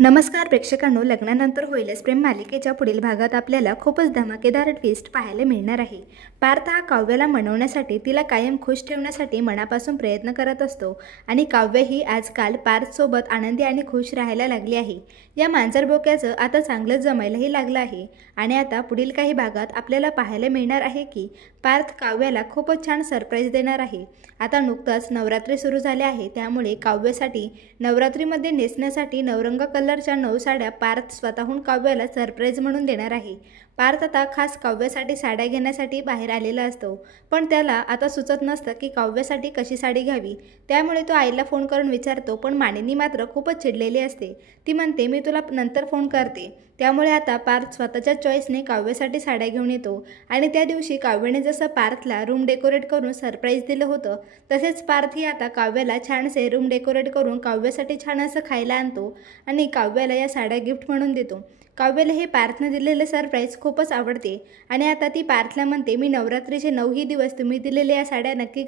नमस्कार प्रेक्षकांनो, लग्नानंतर होईलच प्रेम मालिकेच्या पुढील भागात आपल्याला खूपच धमाकेदार ट्विस्ट पाहायला मिळणार आहे। पार्थ हा काव्याला मनवण्यासाठी, तिला कायम खुश ठेवण्यासाठी मनापासून प्रयत्न करत असतो आणि काव्य ही आजकाल पार्थसोबत आनंदी आणि खुश राहायला लागली आहे। या मांजरबोक्याचं आता चांगलंच जमायलाही लागलं आहे आणि आता पुढील काही भागात आपल्याला पाहायला मिळणार आहे की पार्थ काव्याला खूपच छान सरप्राईज देणार आहे। आता नुकताच नवरात्री सुरू झाले आहे, त्यामुळे काव्यासाठी नवरात्रीमध्ये नेसण्यासाठी नवरंग कलरच्या 9 साड्या पार्थ स्वतःहून काव्याला सरप्राईज म्हणून देणार आहे। पार्थ आता खास काव्यासाठी साड्या घेण्यासाठी बाहेर आलेला असतो, पण त्याला आता सुचत नसतं की काव्यासाठी कशी साडी घ्यावी। त्यामुळे तो आईला फोन करून विचारतो, पण मानिनी मात्र खूपच चिडलेली असते। ती म्हणते, मी तुला नंतर फोन करते। त्यामुळे आता पार्थ स्वतःच्या चॉईसने काव्यासाठी साड्या घेऊन येतो आणि त्या दिवशी काव्याने जसं पार्थला रूम डेकोरेट करून सरप्राईज दिलं होतं, तसेच पार्थही आता काव्याला छानसे रूम डेकोरेट करून काव्यासाठी छान असं खायला आणतो आणि काव्याला या साड्या गिफ्ट म्हणून देतो। काव्याला हे पार्थने दिलेले सरप्राईज खूपच आवडते आणि आता ती पार्थला म्हणते, मी नवरात्रीचे 9ही दिवस तुम्ही दिलेल्या या साड्या नक्की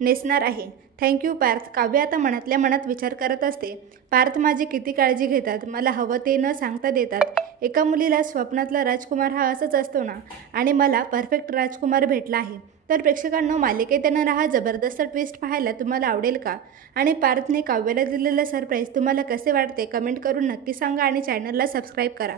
नेसणार आहे। थँक्यू पार्थ। काव्य आता मनातल्या मनात विचार करत असते, पार्थ माझी किती काळजी घेतात, मला हवं ते न सांगता देतात। एका मुलीला स्वप्नातला राजकुमार हा असंच असतो ना, आणि मला परफेक्ट राजकुमार भेटला आहे। तर प्रेक्षकांनो, मालिकेत येणारा हा जबरदस्त ट्विस्ट पाहायला तुम्हाला आवडेल का? आणि पार्थने काव्याला दिलेलं सरप्राईज तुम्हाला कसे वाटते कमेंट करून नक्की सांगा आणि चॅनलला सबस्क्राईब करा।